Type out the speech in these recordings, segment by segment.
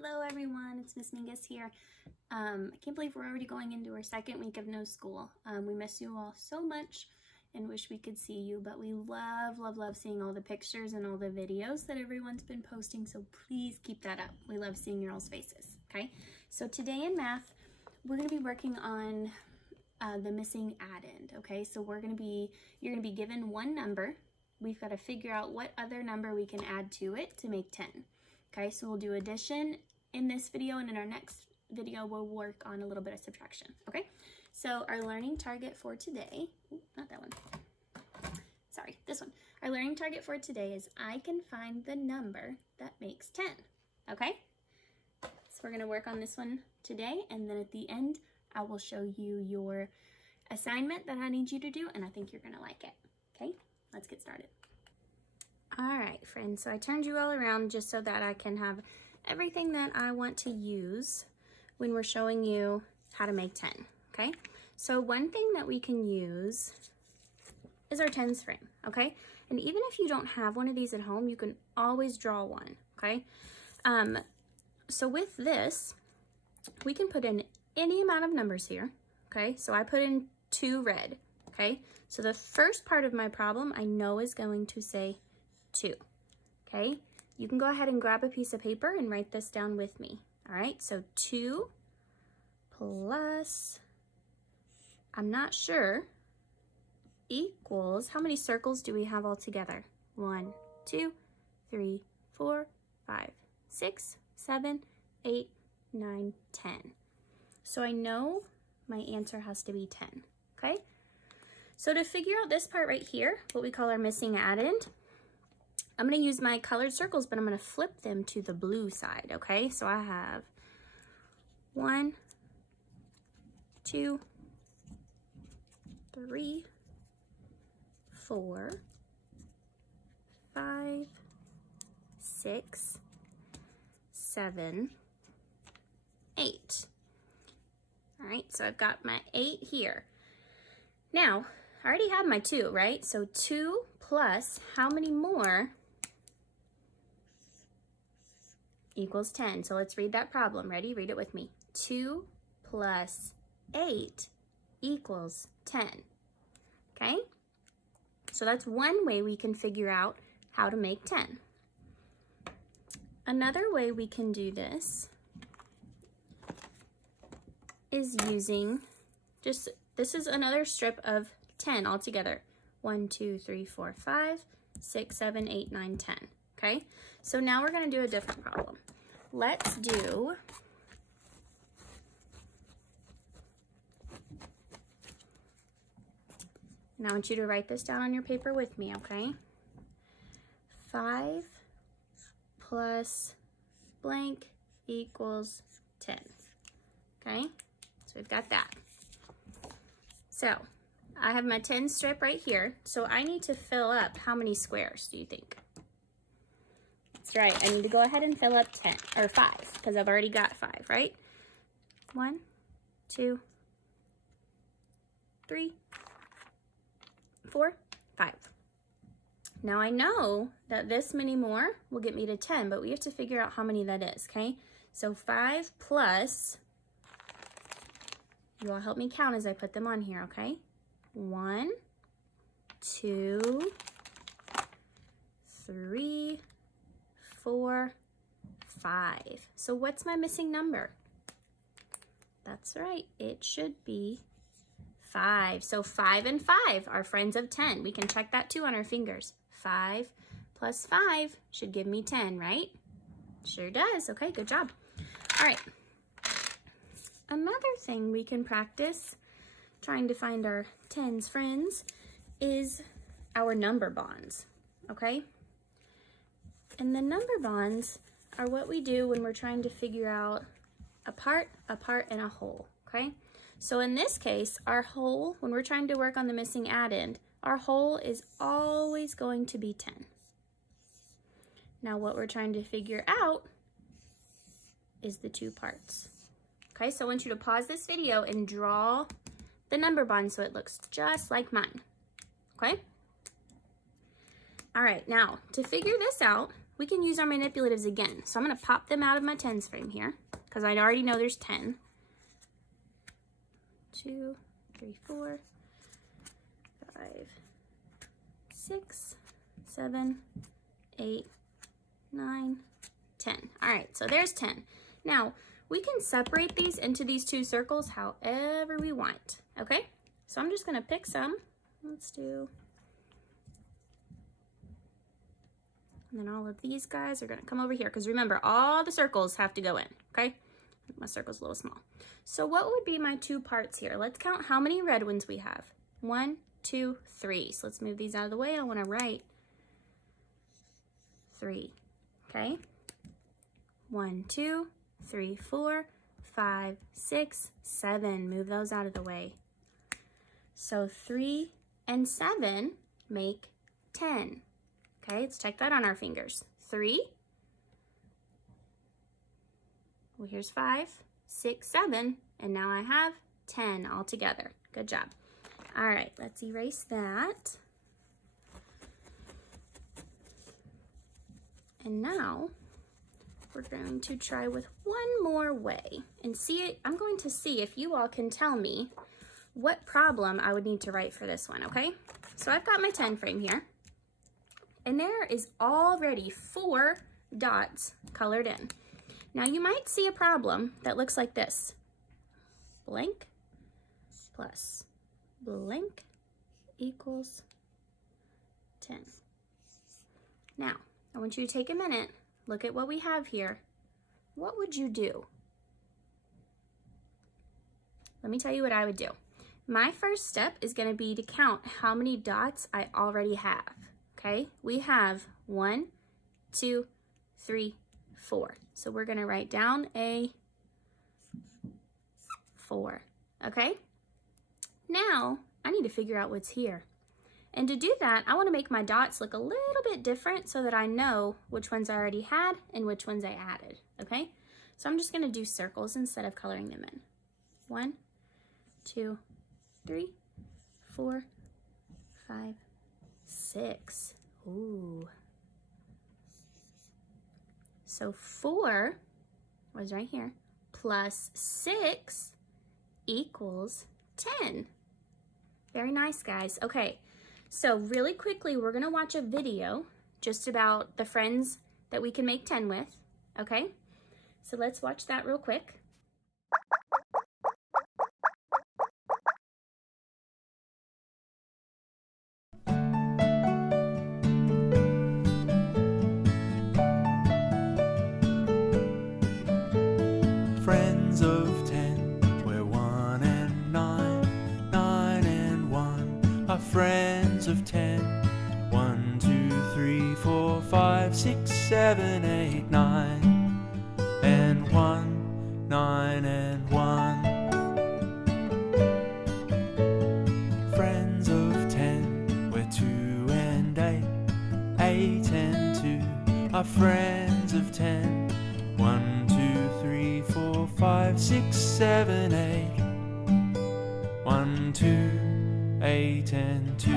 Hello everyone, it's Miss Mingus here. I can't believe we're already going into our second week of no school. We miss you all so much and wish we could see you, but we love seeing all the pictures and all the videos that everyone's been posting, so please keep that up. We love seeing your all's faces, okay? So today in math, we're going to be working on the missing addend, okay? So you're going to be given one number. We've got to figure out what other number we can add to it to make 10. Okay, so we'll do addition in this video, and in our next video we'll work on a little bit of subtraction. Okay, so our learning target for today, not that one, sorry, this one. Our learning target for today is I can find the number that makes 10. Okay, so we're going to work on this one today, and then at the end I will show you your assignment that I need you to do, and I think you're going to like it. Okay, let's get started. All right, friends, so I turned you all around just so that I can have everything that I want to use when we're showing you how to make 10, okay? So one thing that we can use is our tens frame, okay? And even if you don't have one of these at home, you can always draw one, okay? So with this, we can put in any amount of numbers here, okay? So I put in 2 red, okay? So the first part of my problem I know is going to say 2, okay? You can go ahead and grab a piece of paper and write this down with me. All right, so 2 plus, I'm not sure, equals, how many circles do we have all together? 1, 2, 3, 4, 5, 6, 7, 8, 9, 10. So I know my answer has to be 10, okay? So to figure out this part right here, what we call our missing addend, I'm going to use my colored circles, but I'm going to flip them to the blue side, okay? So I have 1, 2, 3, 4, 5, 6, 7, 8. All right, so I've got my 8 here. Now, I already have my 2, right? So 2 plus how many more equals 10. So let's read that problem. Ready? Read it with me. 2 plus 8 equals 10. Okay? So that's one way we can figure out how to make 10. Another way we can do this is using this is another strip of 10 altogether. 1, 2, 3, 4, 5, 6, 7, 8, 9, 10. Okay, so now we're going to do a different problem. Let's do now I want you to write this down on your paper with me, okay? 5 plus blank equals 10. Okay, so we've got that. So I have my 10 strip right here, so I need to fill up how many squares do you think? That's right, I need to go ahead and fill up 10, or 5, because I've already got 5, right? 1, 2, 3, 4, 5. Now I know that this many more will get me to 10, but we have to figure out how many that is, okay? So 5 plus, you all help me count as I put them on here, okay? 1, 2, 3, 4, 5. So what's my missing number? That's right, it should be 5. So 5 and 5 are friends of 10. We can check that too on our fingers. 5 plus 5 should give me 10, right? Sure does. Okay, good job. All right. Another thing we can practice trying to find our tens friends is our number bonds, okay? And the number bonds are what we do when we're trying to figure out a part, and a whole, okay? So in this case, our whole, when we're trying to work on the missing addend, our whole is always going to be 10. Now what we're trying to figure out is the 2 parts. Okay, so I want you to pause this video and draw the number bond so it looks just like mine, okay? All right, now to figure this out, we can use our manipulatives again. So I'm going to pop them out of my tens frame here because I already know there's 10. 2, 3, 4, 5, 6, 7, 8, 9, 10. All right, so there's 10. Now, we can separate these into these two circles however we want, okay? So I'm just gonna pick some. Let's do, and then all of these guys are gonna come over here because remember, all the circles have to go in, okay? My circle's a little small. So what would be my two parts here? Let's count how many red ones we have. 1, 2, 3. So let's move these out of the way. I wanna write 3, okay? 1, 2, 3, 4, 5, 6, 7. Move those out of the way. So 3 and 7 make 10. Okay, let's check that on our fingers. 3. Well, here's 5, 6, 7, and now I have 10 all together. Good job. All right, let's erase that. And now we're going to try with one more way and see it. I'm going to see if you all can tell me what problem I would need to write for this one, okay? So I've got my 10 frame here, and there is already 4 dots colored in. Now you might see a problem that looks like this. Blank plus blank equals 10. Now, I want you to take a minute, look at what we have here. What would you do? Let me tell you what I would do. My first step is going to be to count how many dots I already have, okay? We have 1, 2, 3, 4. So we're going to write down a 4, okay? Now, I need to figure out what's here. And to do that, I want to make my dots look a little bit different so that I know which ones I already had and which ones I added, okay? So I'm just going to do circles instead of coloring them in. 1, 2, 3, 4, 5, 6. Ooh. So 4 was right here, plus 6 equals 10. Very nice, guys. Okay, so really quickly, we're gonna watch a video just about the friends that we can make 10 with, okay? So let's watch that real quick. Friends of 10, we're 1 and 9, 9 and 1 are friends of 10. 1, 2, 3, 4, 5, 6, 7, 8, 9 and 1, 9 and 1. Friends of 10, we're 2 and 8, 8 and 2 are friends of 10. 1, 2, 3, 4, 5, 6, 7, 8. 1, 2, 8 and 2.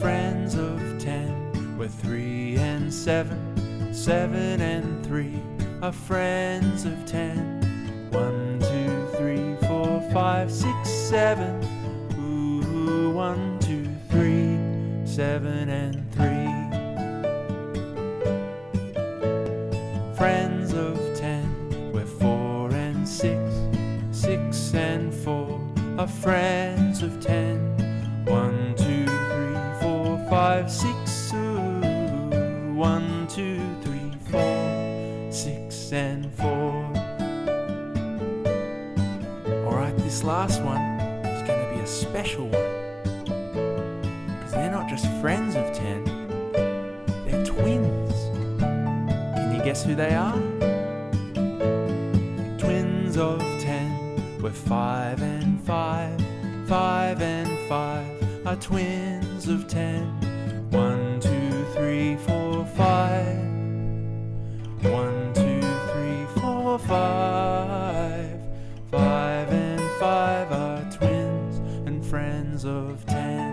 Friends of 10, we're 3 and 7, 7 and 3 are friends of 10. 1, 2, 3, 4, 5, 6, 7. Ooh, 1, 2, 3, 7 and 3. Friends of 10, we're 4 and 6, 6 and 4 are friends of 10. 1, 2, 3, 4, 5, 6. Ooh, 1, 2, 3, 4, 6 and 4. Alright, this last one is going to be a special one, because they're not just friends of 10, they're twins. Guess who they are? Twins of 10, we're 5 and 5, 5 and 5 are twins of 10. 1, 2, 3, 4, 5. 1, 2, 3, 4, 5. 5 and 5 are twins and friends of 10.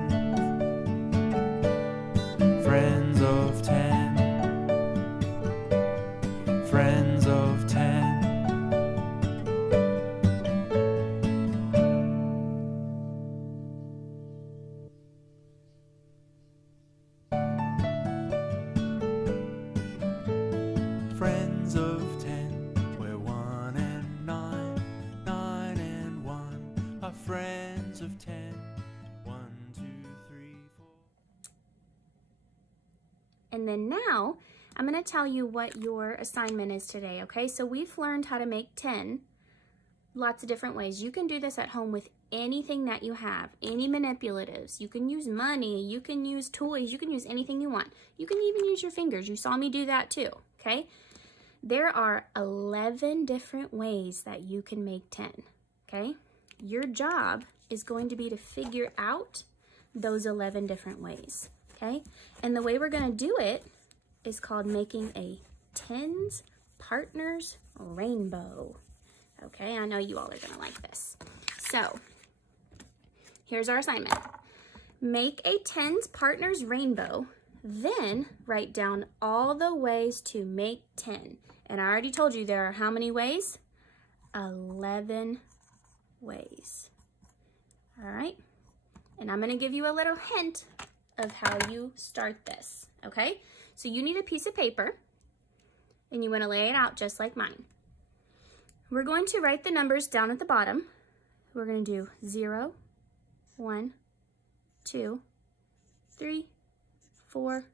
friends of 10. We're 1 and 9, 9 and 1 are friends of 10. 1, 2, 3, 4. And then now, I'm going to tell you what your assignment is today, okay? So we've learned how to make 10 lots of different ways. You can do this at home with anything that you have, any manipulatives. You can use money, you can use toys, you can use anything you want. You can even use your fingers. You saw me do that too, okay? There are 11 different ways that you can make 10, okay? Your job is going to be to figure out those 11 different ways, okay? And the way we're going to do it is called making a tens partners rainbow. Okay, I know you all are gonna like this. So, here's our assignment. Make a tens partners rainbow, then write down all the ways to make 10. And I already told you there are how many ways? 11 ways. All right, and I'm gonna give you a little hint of how you start this, okay? So you need a piece of paper, and you wanna lay it out just like mine. We're going to write the numbers down at the bottom. We're going to do 0, 1, 2, 3, 4,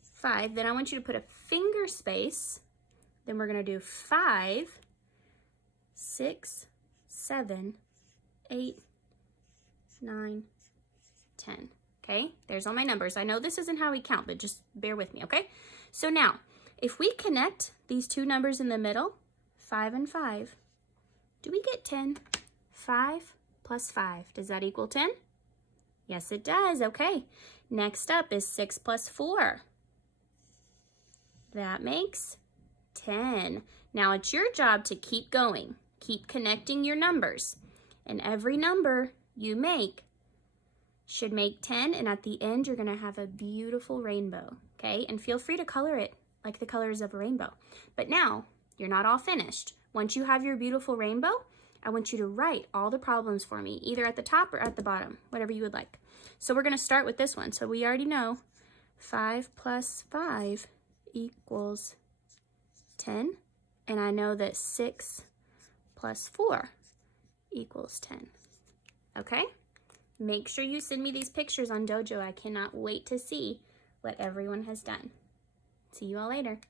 5. Then I want you to put a finger space. Then we're going to do 5, 6, 7, 8, 9, 10. Okay, there's all my numbers. I know this isn't how we count, but just bear with me, okay? So now, if we connect these two numbers in the middle, 5 and 5, do we get 10? 5 plus 5, does that equal 10? Yes, it does. Okay, next up is 6 plus 4. That makes 10. Now it's your job to keep going. Keep connecting your numbers. And every number you make should make 10, and at the end you're gonna have a beautiful rainbow, okay? And feel free to color it like the colors of a rainbow. But now, you're not all finished. Once you have your beautiful rainbow, I want you to write all the problems for me, either at the top or at the bottom, whatever you would like. So we're gonna start with this one. So we already know 5 plus 5 equals 10. And I know that 6 plus 4 equals 10. Okay? Make sure you send me these pictures on Dojo. I cannot wait to see what everyone has done. See you all later.